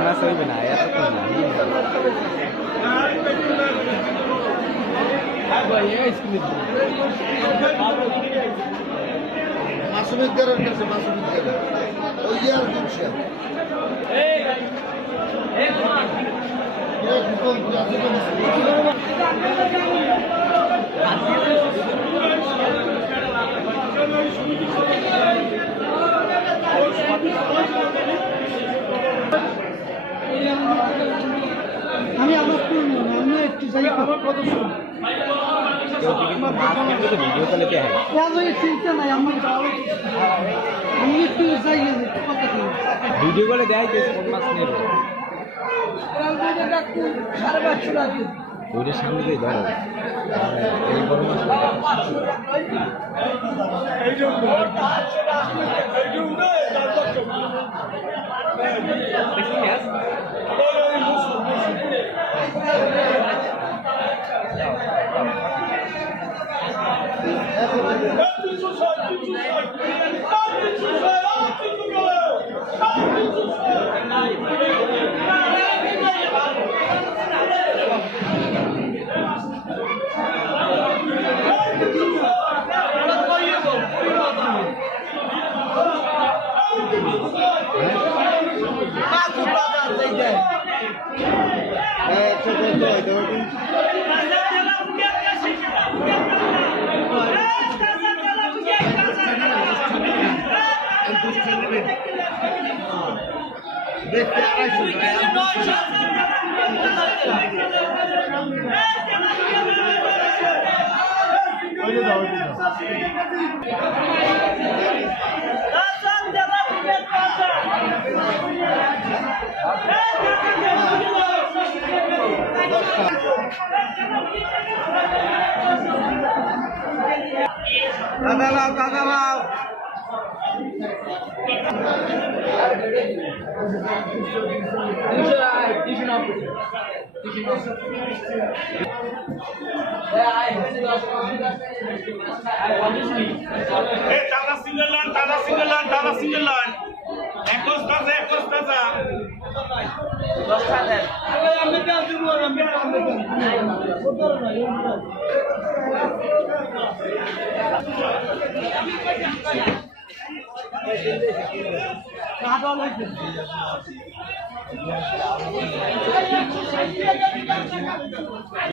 Masih benar ya মাসুমের কারণ কাছে মাসুমের কারণ ওই আর কিছু আমি আমার আমি একটু যাই আমার কত वीडियो कॉल क्या है চিন্তা নাই আমি একটু যাই वीडियो कॉल দেয় যে কোন মাছ নেবে সাড়ে 500 টাকা ওইটার সামনে দিয়ে ধরো এই বড় মাছ দেখতে দাদা লাও Tala single line. Ekos taza.